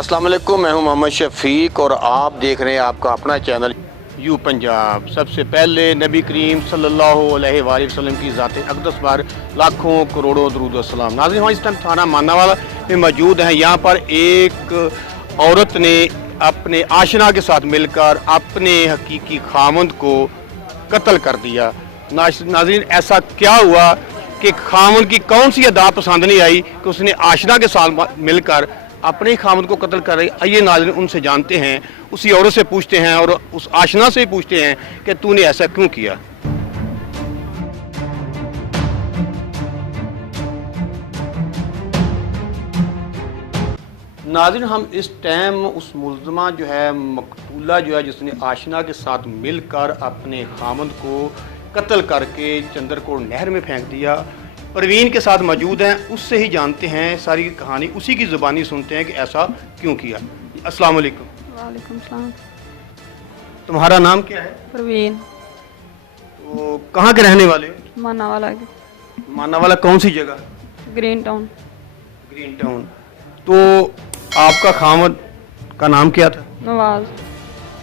अस्सलाम वालेकुम, मैं हूं मोहम्मद शफीक और आप देख रहे हैं आपका अपना चैनल यू पंजाब। सबसे पहले नबी करीम सल्लल्लाहु अलैहि वसल्लम की ज़ात अक़दस पर लाखों करोड़ों दरूद व सलाम। नाज़रीन, हम इस टाइम थाना मानावाला में मौजूद हैं। यहाँ पर एक औरत ने अपने आशना के साथ मिलकर अपने हकीकी खामंद को कत्ल कर दिया। नाज़रीन, ऐसा क्या हुआ कि खामंद की कौन सी अदा पसंद नहीं आई कि उसने आशना के साथ मिलकर अपने खामद को कत्ल कर रही। आइए नाज़रीन उनसे जानते हैं, उसी औरत से पूछते हैं और उस आशना से पूछते हैं कि तूने ऐसा क्यों किया। नाज़रीन, हम इस टाइम उस मुल्ज़मा जो है, मकतूला जो है, जिसने आशना के साथ मिलकर अपने खामद को कत्ल करके चंद्रकोट नहर में फेंक दिया, परवीन के साथ मौजूद हैं। उससे ही जानते हैं सारी कहानी, उसी की ज़ुबानी सुनते हैं कि ऐसा क्यों किया। अस्सलाम वालेकुम। वालेकुम सलाम। तुम्हारा नाम क्या है? परवीन। तो कहाँ के रहने वाले हो? मानावाला मानावाला कौन सी जगह? Green town. Green town. तो आपका खामद का नाम क्या था? नवाज।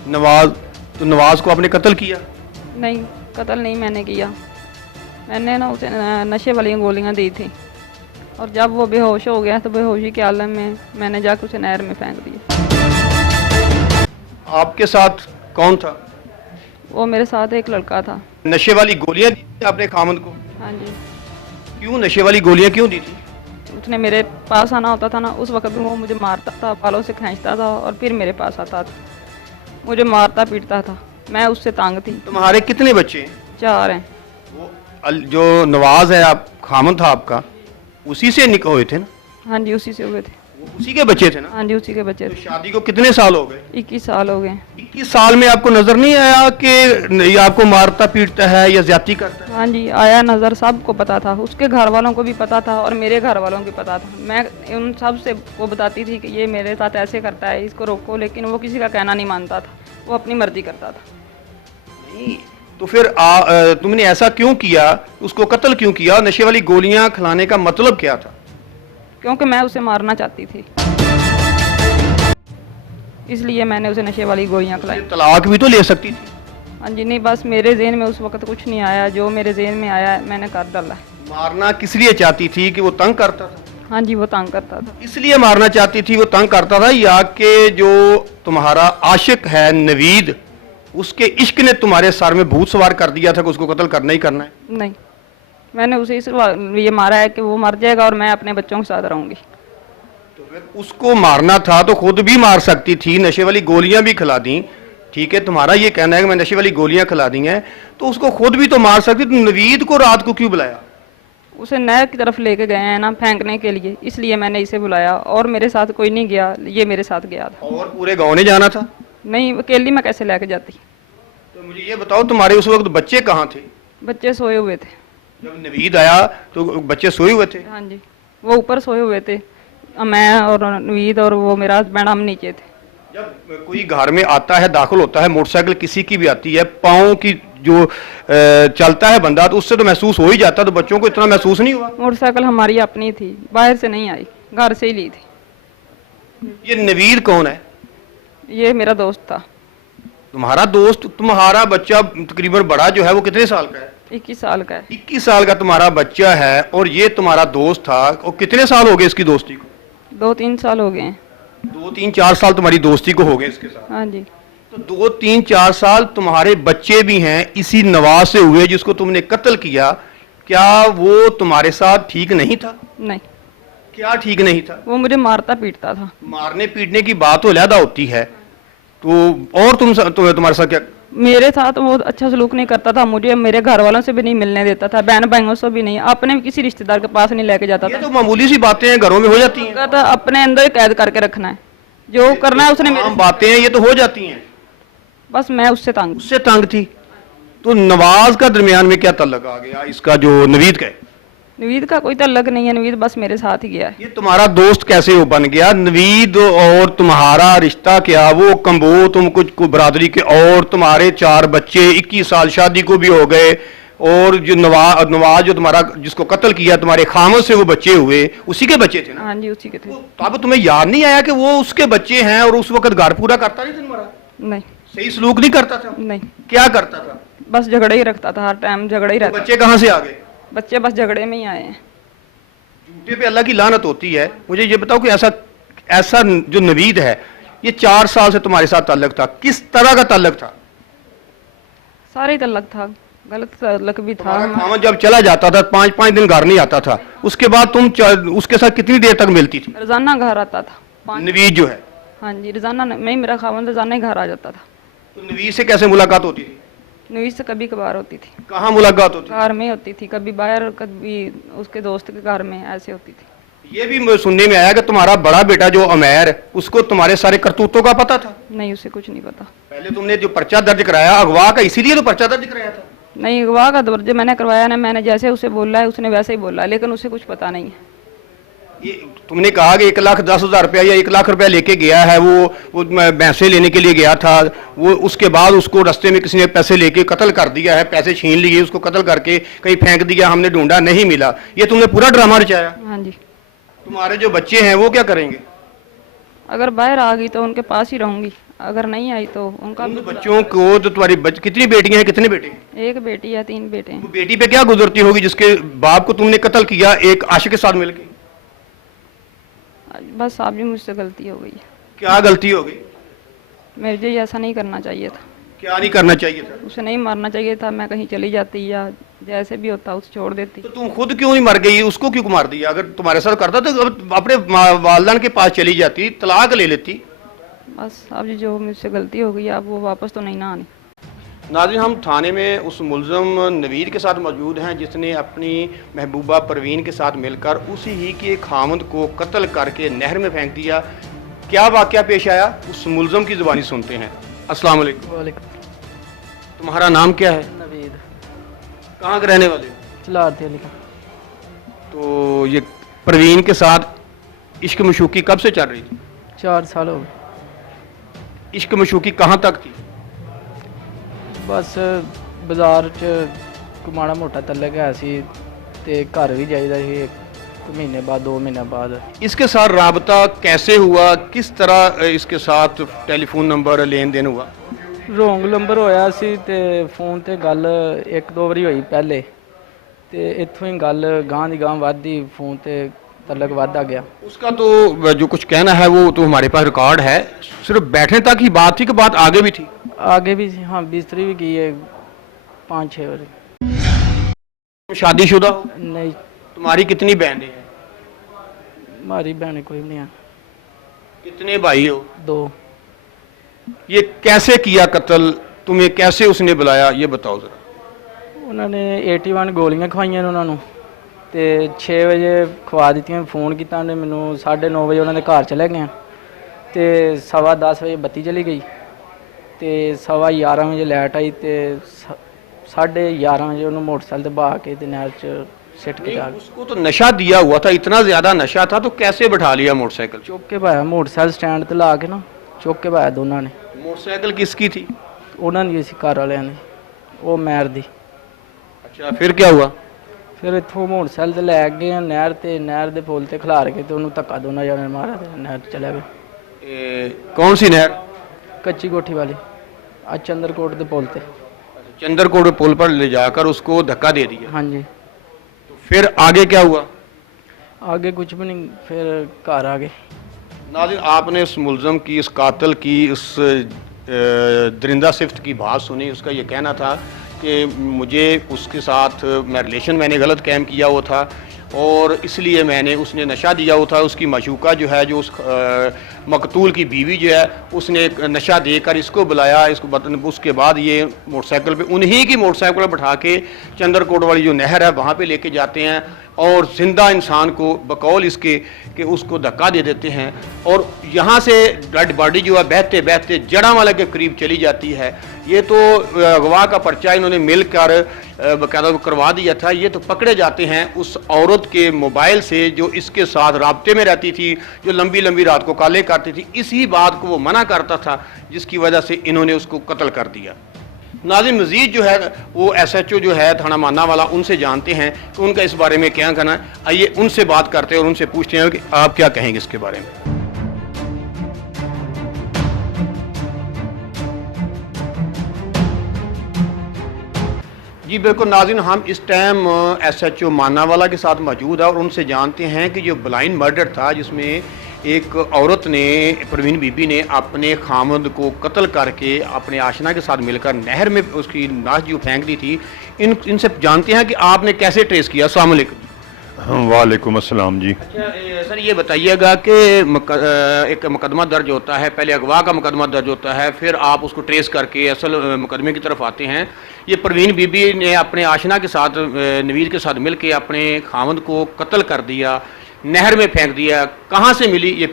नवाज। तो नवाज को आपने कत्ल किया? नहीं, कत्ल नहीं मैंने किया। मैंने ना उसे नशे वाली गोलियां दी थी और जब वो बेहोश हो गया तो बेहोशी के आलम में मैंने जाकर उसे नहर में फेंक दिया। आपके साथ कौन था? वो मेरे साथ एक लड़का था। नशे वाली गोलियां दी थी आपने खामद को? हाँ जी। क्यों नशे वाली गोलियां क्यों दी थी? उसने मेरे पास आना होता था ना, उस वक्त भी वो मुझे मारता था, बालों से खींचता था और फिर मेरे पास आता था, मुझे मारता पीटता था। मैं उससे तंग थी। तुम्हारे कितने बच्चे हैं? 4 हैं। वो जो नवाज है, आप खामद था आपका, उसी से निकाह हुए थे ना? हाँ जी, उसी से हुए थे। वो उसी के बच्चे थे ना? हाँ जी, उसी के बच्चे तो थे। शादी को कितने साल हो गए? 21 साल हो गए। 21 साल में आपको नजर नहीं आया कि ये आपको मारता पीटता है या ज्यादती करता है? हाँ जी, आया नज़र। सबको पता था, उसके घर वालों को भी पता था और मेरे घर वालों को पता था। मैं उन सब से वो बताती थी कि ये मेरे साथ ऐसे करता है, इसको रोको, लेकिन वो किसी का कहना नहीं मानता था, वो अपनी मर्जी करता था। नहीं, तो फिर तुमने ऐसा क्यों किया, उसको कत्ल क्यों किया? नशे वाली गोलियां खिलाने का मतलब क्या था? क्योंकि मैं उसे मारना चाहती थी, इसलिए मैंने उसे नशे वाली गोलियां खिलाई। तलाक भी तो ले सकती थी। हाँ जी, नहीं, बस मेरे जेहन में उस वक्त कुछ नहीं आया, जो मेरे जेहन में आया मैंने कर डाला। मारना किस लिए चाहती थी? कि वो तंग करता था? हाँ जी, वो तंग करता था। इसलिए मारना चाहती थी, वो तंग करता था, या कि जो तुम्हारा आशिक है नवीद, उसके इश्क ने तुम्हारे सर में भूत सवार कर दिया था कि उसको कत्ल करना ही करना है? नहीं, मैंने उसे इसलिए मारा है कि वो मर जाएगा और मैं अपने बच्चों के साथ रहूंगी। तो फिर उसको मारना था तो खुद भी मार सकती थी, नशे वाली गोलियां भी खिला दी। ठीक है, तुम्हारा ये कहना है कि मैं नशे वाली गोलियां खिला दी हैं, तो उसको खुद भी तो मार सकती। तो नवीद को रात को क्यों बुलाया? उसे नहर की तरफ लेके गए हैं ना फेंकने के लिए, इसलिए मैंने इसे बुलाया और मेरे साथ कोई नहीं गया, ये मेरे साथ गया था। और पूरे गांव ने जाना था? नहीं, अकेली मैं कैसे लेके जाती। तो मुझे ये बताओ, तुम्हारे उस वक्त बच्चे कहाँ थे? बच्चे सोए हुए थे। जब नवीद आया तो बच्चे सोए हुए थे? हाँ जी, वो ऊपर सोए हुए थे, मैं और नवीद और वो मेरा हस्बैंड, हम नीचे थे। जब कोई घर में आता है, दाखिल होता है, मोटरसाइकिल किसी की भी आती है, पाँव की जो चलता है बंदा, तो उससे तो महसूस हो ही जाता, तो बच्चों को इतना महसूस नहीं हुआ? मोटरसाइकिल हमारी अपनी थी, बाहर से नहीं आई, घर से ही ली थी। ये नवीद कौन है? ये मेरा दोस्त था। तुम्हारा दोस्त? तुम्हारा बच्चा तकरीबन बड़ा जो है वो कितने साल का है? 21 साल का है। 21 साल का तुम्हारा बच्चा है और ये तुम्हारा दोस्त था। और कितने साल हो गए इसकी दोस्ती को? 2-3 साल हो गए हैं। 2-3-4 साल तुम्हारी दोस्ती को हो गए इसके साथ? हाँ जी। तो 2-3-4 साल तुम्हारे बच्चे भी हैं इसी नवाज से हुए जिसको तुमने कत्ल किया। क्या वो तुम्हारे साथ ठीक नहीं था? नहीं। क्या ठीक नहीं था? वो मुझे मारता पीटता था। मारने पीटने की बात तो अलहदा होती है, तो और तुम्हारे साथ क्या? मेरे साथ वो अच्छा सलूक नहीं करता था, मुझे मेरे घर वालों से भी नहीं मिलने देता था, बहन भाइयों से भी नहीं, अपने भी किसी रिश्तेदार के पास नहीं लेके जाता ये था। तो मामूली सी बातें हैं, घरों में हो जाती हैं। कहता अपने अंदर ही कैद करके रखना है, जो करना है उसने मेरे। आम बातें हैं, ये तो हो जाती हैं। बस मैं उससे तंग। उससे तंग थी। तो नवाज का दरमियान में क्या तल्लक आ गया इसका, जो नवीद का है? नवीद का कोई तल्लक नहीं है, नवीद बस मेरे साथ ही गया है। ये तुम्हारा दोस्त कैसे वो बन गया? नवीद और तुम्हारा रिश्ता क्या? वो कम्बो, तुम कुछ बरादरी के, और तुम्हारे 4 बच्चे, 21 साल शादी को भी हो गए, और जो नवाज जो तुम्हारा जिसको कत्ल किया तुम्हारे खामों से वो बच्चे हुए, उसी के बच्चे थे ना? हाँ जी, उसी के थे। तो अब तुम्हें याद नहीं आया कि वो उसके बच्चे हैं और उस वक्त घर पूरा करता नहीं था तुम्हारा? नहीं सही सलूक नहीं करता था? नहीं, क्या करता था? बस झगड़े ही रखता था, हर टाइम झगड़ा ही तो रहता। बच्चे कहाँ से आ गए? बच्चे बस झगड़े में ही आए हैं। झूठे पे अल्लाह की लानत होती है। मुझे ये बताओ कि ऐसा ऐसा जो नवीद है, ये 4 साल से तुम्हारे साथ ताल्लुक था, किस तरह का ताल्लुक था? सारे ही तल्लक था, गलत तल्लक भी था। तुम्हारा खामद जब चला जाता था 5-5 दिन घर नहीं आता था, उसके बाद तुम उसके साथ कितनी देर तक मिलती थी? रोजाना घर आता था। नवीद जो है, हाँ जी, रोजाना मैं मेरा खावन रोजाना ही घर आ जाता था। तो नवीद से कैसे मुलाकात होती थी? न्यूज़ से कभी कभार होती थी, कहाँ मुलाकात होती कार में होती थी, कभी बाहर, कभी उसके दोस्त के घर में, ऐसे होती थी। थी? ये भी सुनने में आया कि तुम्हारा बड़ा बेटा जो अमैर, उसको तुम्हारे सारे करतूतों का पता था? नहीं, उसे कुछ नहीं पता। पहले तुमने जो पर्चा दर्ज कराया अगवा का, इसीलिए तो पर्चा दर्ज कराया था? नहीं, अगवा का दर्ज मैंने करवाया ना, मैंने जैसे उसे बोला है उसने वैसे ही बोला है, लेकिन उसे कुछ पता नहीं है। ये तुमने कहा कि 1,10,000 रुपया या 1,00,000 रुपया लेके गया है, वो भैंसे लेने के लिए गया था, वो उसके बाद उसको रास्ते में किसी ने पैसे लेके कत्ल कर दिया है, पैसे छीन लिए, उसको कत्ल करके कहीं फेंक दिया, हमने ढूंढा नहीं मिला। ये तुमने पूरा ड्रामा रचाया? हाँ जी। तुम्हारे जो बच्चे हैं वो क्या करेंगे? अगर बाहर आ गई तो उनके पास ही रहूंगी, अगर नहीं आई तो उनका उन बच्चों को तो तुम्हारी कितनी बेटियां हैं, कितने बेटे हैं? एक बेटी या 3 बेटे हैं। वो बेटी पे क्या गुजरती होगी जिसके बाप को तुमने कत्ल किया एक आशिक के साथ मिलकर? बस आप भी, मुझसे गलती हो गई है। क्या गलती हो गई? मुझे ऐसा नहीं करना चाहिए था, क्या नहीं करना चाहिए था? उसे नहीं मारना चाहिए था। मैं कहीं चली जाती या जैसे भी होता उसे छोड़ देती। तो तुम खुद क्यों नहीं मर गई, उसको क्यों मार दिया? अगर तुम्हारे साथ करता तो अपने वालदान के पास चली जाती, तलाक ले लेती। बस अब जो मुझसे गलती हो गई, अब वो वापस तो नहीं ना आनी। नाज़रीन, हम थाने में उस मुलज़म नवीद के साथ मौजूद हैं जिसने अपनी महबूबा परवीन के साथ मिलकर उसी ही के खामद को कत्ल करके नहर में फेंक दिया। क्या वाक़या पेश आया, उस मुलज़म की ज़ुबानी सुनते हैं। अस्सलाम वालेकुम। तुम्हारा नाम क्या है? नवीद। कहाँ के रहने वाले? चलारती अली का। तो ये परवीन के साथ इश्क मशूकी कब से चल रही थी? 4 साल हो गए। इश्क मशूकी कहाँ तक थी? बस बाजार च कोई माड़ा मोटा तल्लक है सी ते घर भी जाइदा सी 1 महीने बाद 2 महीने बाद। इसके साथ राबता कैसे हुआ, किस तरह इसके साथ टेलीफोन नंबर लेन देन हुआ? रोंग नंबर होया सी ते फोन ते गल 1-2 वारी होई पहले ते इत्थों ही गल गांह दी गांह वधदी, फोन ते तल्लक वधदा गया। उसका तो जो कुछ कहना है वो तो हमारे पास रिकॉर्ड है, सिर्फ बैठने तक ही बात थी कि बात आगे भी थी? आगे भी हाँ, बिस्तरी भी की है 5-6 बारी। शादीशुदा हो? नहीं, तुम्हारी कितनी बहनें हैं? हमारी बहन कोई भी नहीं है। कितने भाई हो? 2। ये कैसे किया कत्ल, तुम्हें कैसे उसने बुलाया, ये बताओ जरा। उन्होंने 81 गोलियां खवाइयां ने उन्होंने ਤੇ 6 ਵਜੇ ਖਵਾ ਦਿੱਤੀਆਂ। ਫੋਨ ਕੀਤਾ ਉਹਨੇ ਮੈਨੂੰ, 9:30 ਵਜੇ ਉਹਨਾਂ ਦੇ ਘਰ ਚਲੇ ਗਏ ਤੇ 10:15 ਵਜੇ ਬੱਤੀ ਚਲੀ ਗਈ ਤੇ 11:15 ਵਜੇ ਲਾਈਟ ਆਈ ਤੇ 11:30 ਵਜੇ ਉਹਨੂੰ ਮੋਟਰਸਾਈਕਲ ਤੇ ਬਹਾ ਕੇ ਤੇ ਨਹਿਰ 'ਚ ਸਿੱਟ ਕੇ ਜਾ ਗਏ। उसको तो नशा दिया हुआ था, इतना ज्यादा नशा था, तो कैसे बैठा लिया मोटरसाइकिल? ਚੁੱਕ ਕੇ ਭਾਇਆ ਮੋਟਰਸਾਈਕਲ ਸਟੈਂਡ ਤੇ ਲਾ ਕੇ ਨਾ, ਚੁੱਕ ਕੇ ਭਾਇਆ ਦੋਨਾਂ ਨੇ। मोटरसाइकिल किसकी थी? ਉਹਨਾਂ ਦੀ ਸੀ ਘਰ ਵਾਲਿਆਂ ਨੇ, ਉਹ ਮੈਰ ਦੀ। अच्छा, फिर क्या हुआ? ਫਿਰ ਇੱਥੋਂ ਮੋਟਰਸਾਈਕਲ ਤੇ ਲੈ ਗਏ ਨਹਿਰ ਤੇ, ਨਹਿਰ ਦੇ ਪੁਲ ਤੇ ਖਿਲਾਰ ਕੇ ਤੇ ਉਹਨੂੰ ਧੱਕਾ ਦੋਨਾਂ ਜਣੇ ਮਾਰਿਆ ਤੇ ਨਹਿਰ 'ਚ ਚਲੇ ਗਏ। कौन सी नहर? ਕੱਚੀ ਕੋਠੀ ਵਾਲੀ, ਆ ਚੰਦਰਕੋਟ ਦੇ ਪੁਲ ਤੇ। चंद्रकोट पुल पर ले जाकर उसको धक्का दे दिया। हाँ जी। तो फिर आगे क्या हुआ? आगे कुछ भी नहीं, फिर घर आ गए। नाज़रीन, आपने इस मुलज़म की, इस कातिल की, उस दरिंदा सिफ्त की बात सुनी। उसका ये कहना था कि मुझे उसके साथ मैं रिलेशन मैंने गलत कायम किया हुआ था और इसलिए मैंने, उसने नशा दिया हुआ था। उसकी मशूका जो है, जो उस मकतूल की बीवी जो है, उसने नशा देकर इसको बुलाया। उसके बाद ये मोटरसाइकिल पे, उन्हीं की मोटरसाइकिल पर बैठा के चंद्रकोट वाली जो नहर है वहाँ पे लेके जाते हैं और ज़िंदा इंसान को बकौल इसके कि उसको धक्का दे देते हैं और यहाँ से डेड बॉडी जो है बहते बहते जड़ावाला के करीब चली जाती है। ये तो अगवा का पर्चा इन्होंने मिलकर बाकायदा करवा दिया था। ये तो पकड़े जाते हैं उस औरत के मोबाइल से जो इसके साथ राब्ते में रहती थी, जो लंबी लंबी रात को काले करती थी। इसी बात को वो मना करता था जिसकी वजह से इन्होंने उसको कत्ल कर दिया। नाज़रीन मज़ीद जो है वो SHO जो है थाना माना वाला, उनसे जानते हैं कि उनका इस बारे में क्या कहना है। आइए उनसे बात करते हैं और उनसे पूछते हैं कि आप क्या कहेंगे इसके बारे में। जी बिल्कुल नाज़रीन, हम इस टाइम SHO मानावाला के साथ मौजूद है और उनसे जानते हैं कि जो ब्लाइंड मर्डर था जिसमें एक औरत ने, परवीन बीबी ने अपने खामद को कत्ल करके अपने आशना के साथ मिलकर नहर में उसकी लाश जो फेंक दी थी, इनसे जानते हैं कि आपने कैसे ट्रेस किया। अस्सलाम वालेकुम। वालेकुम अस्सलाम जी। अच्छा सर, ये बताइएगा कि एक मुकदमा दर्ज होता है, पहले अगवा का मुकदमा दर्ज होता है, फिर आप उसको ट्रेस करके असल मुकदमे की तरफ आते हैं। ये परवीन बीबी ने अपने आशना के साथ, नवीद के साथ मिलके अपने खामद को कत्ल कर दिया, नहर में फेंक दिया, कहाँ से मिली ये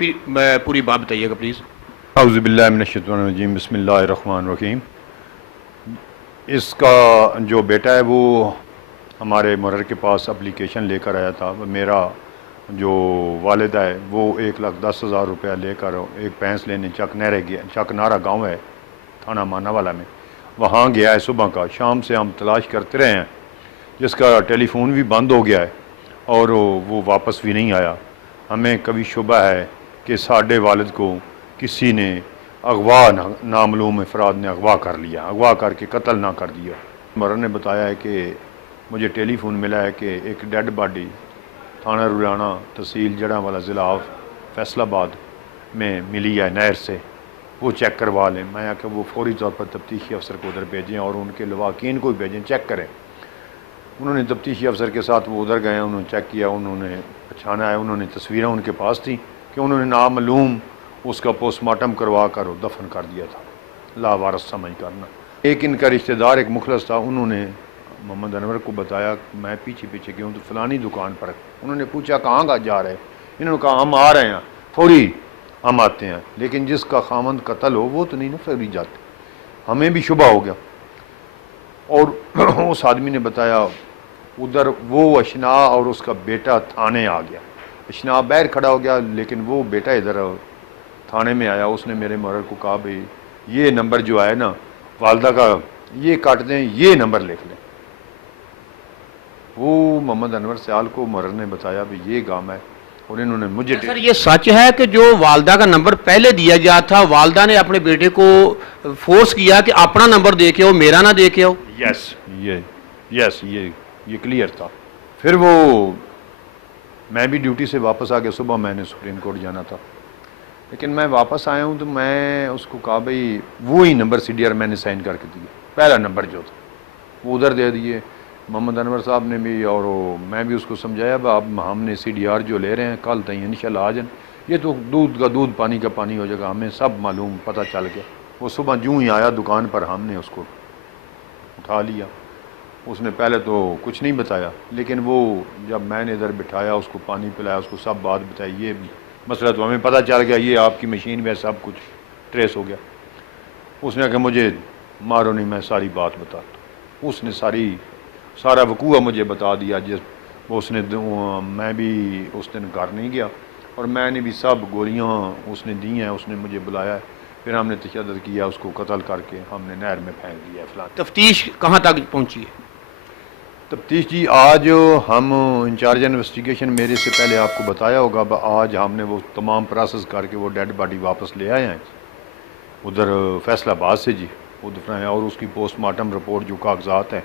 पूरी बात बताइएगा प्लीज़। औज़ुबिल्लाहि मिनश्शैतानिर्रजीम, बिस्मिल्लाहिर्रहमानिर्रहीम। इसका जो बेटा है वो हमारे मुहर्र के पास एप्लीकेशन लेकर आया था। मेरा जो वालिदा है वो 1,10,000 रुपया लेकर एक भैंस लेने चकनारा गांव है थाना मानावाला में, वहाँ गया है सुबह का। शाम से हम तलाश करते रहे हैं, जिसका टेलीफोन भी बंद हो गया है और वो वापस भी नहीं आया। हमें कभी शुबा है कि साडे वालिद को किसी ने अगवा, नामालूम अफराद ने अगवा कर लिया, अगवा करके कत्ल ना कर दिया। मुहर्र ने बताया है कि मुझे टेलीफोन मिला है कि एक डेड बॉडी थाना रुलाना, तहसील जड़ांवाला, ज़िला फैसलाबाद में मिली है नहर से, वो चेक करवा लें। मैं आकर वो फौरी तौर पर तफ्तीशी अफसर को उधर भेजें और उनके लवाकीन को भी भेजें, चेक करें। उन्होंने तफ्तीशी अफसर के साथ वो उधर गए, उन्होंने चेक किया, उन्होंने पहचाना है, उन्होंने तस्वीरें उनके पास थी कि उन्होंने नामालूम उसका पोस्टमार्टम करवा कर दफन कर दिया था, लावारस समझ करना। एक इनका रिश्तेदार एक मुखलस था, उन्होंने मोहम्मद अनवर को बताया मैं पीछे पीछे क्यों, तो फ़लानी दुकान पर। उन्होंने पूछा कहाँ का जा रहे, इन्होंने कहा हम आ रहे हैं, फौरी हम आते हैं। लेकिन जिसका खामंद कत्ल हो वो तो नहीं ना फौरी जाते। हमें भी शुबा हो गया और उस आदमी ने बताया उधर वो अशना और उसका बेटा थाने आ गया। अशना बाहर खड़ा हो गया लेकिन वो बेटा इधर थाने में आया। उसने मेरे मुहर्र को कहा भाई ये नंबर जो है ना वालदा का, ये काट दें, ये नंबर लिख लें। वो मोहम्मद अनवर सयाल को मुहर्र ने बताया भी ये गांव है और इन्होंने मुझे। सर ये सच है कि जो वालदा का नंबर पहले दिया गया था, वालदा ने अपने बेटे को फोर्स किया कि अपना नंबर दे के आओ, मेरा ना दे के आओ? यस ये क्लियर था। फिर वो मैं भी ड्यूटी से वापस आ गया, सुबह मैंने सुप्रीम कोर्ट जाना था, लेकिन मैं वापस आया हूँ तो मैं उसको कहा भाई वो ही नंबर CDR मैंने साइन करके दिया, पहला नंबर जो था वो उधर दे दिए। मोहम्मद अनवर साहब ने भी और मैं भी उसको समझाया अब हमने CDR जो ले रहे हैं कल तक इंशाल्लाह आ जाए, ये तो दूध का दूध पानी का पानी हो जाएगा, हमें सब मालूम पता चल गया। वो सुबह जूँ ही आया दुकान पर, हमने उसको उठा लिया। उसने पहले तो कुछ नहीं बताया, लेकिन वो जब मैंने इधर बिठाया, उसको पानी पिलाया, उसको सब बात बताई, ये मसला तो हमें पता चल गया, ये आपकी मशीन में सब कुछ ट्रेस हो गया। उसने कहा मुझे मारो नहीं, मैं सारी बात बताता। उसने सारा वकूआ मुझे बता दिया। जिस उसने मैं भी उस दिन घर नहीं गया और मैंने भी सब गोलियां उसने दी हैं, उसने मुझे बुलाया, फिर हमने तशद्दुद किया, उसको कत्ल करके हमने नहर में फेंक दिया। फलां तफ्तीश कहाँ तक पहुँची है? तफ्तीश जी आज हम इंचार्ज इन्वेस्टिगेशन, मेरे से पहले आपको बताया होगा, आज हमने वो तमाम प्रोसेस करके वो डेड बॉडी वापस ले आए हैं उधर फैसलाबाद से जी, वो दफनाया। और उसकी पोस्टमार्टम रिपोर्ट जो कागजात हैं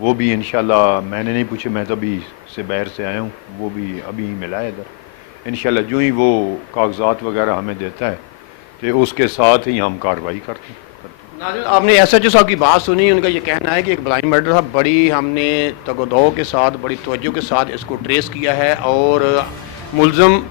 वो भी इंशाल्लाह, मैंने नहीं पूछे, मैं तो अभी से बाहर से आया हूँ, वो भी अभी ही मिला है इधर। इंशाल्लाह जो ही वो कागजात वगैरह हमें देता है तो उसके साथ ही हम कार्रवाई करते हैं। नाज़रीन, आपने SHO साहब की बात सुनी। उनका ये कहना है कि एक ब्लाइंड मर्डर था, बड़ी हमने तगदो के साथ, बड़ी तवज्जो के साथ इसको ट्रेस किया है और मुलज़म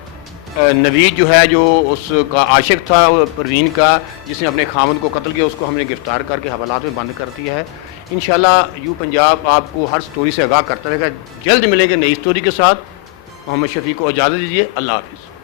नवीद जो है, जो उसका आशिक था परवीन का, जिसने अपने खामद को कत्ल किया, उसको हमने गिरफ्तार करके हवालात में बंद कर दिया है। इंशाल्लाह यू पंजाब आपको हर स्टोरी से आगाह करता रहेगा। जल्द मिलेंगे नई स्टोरी के साथ। मोहम्मद शफी को इजाज़त दीजिए। अल्लाह हाफिज़।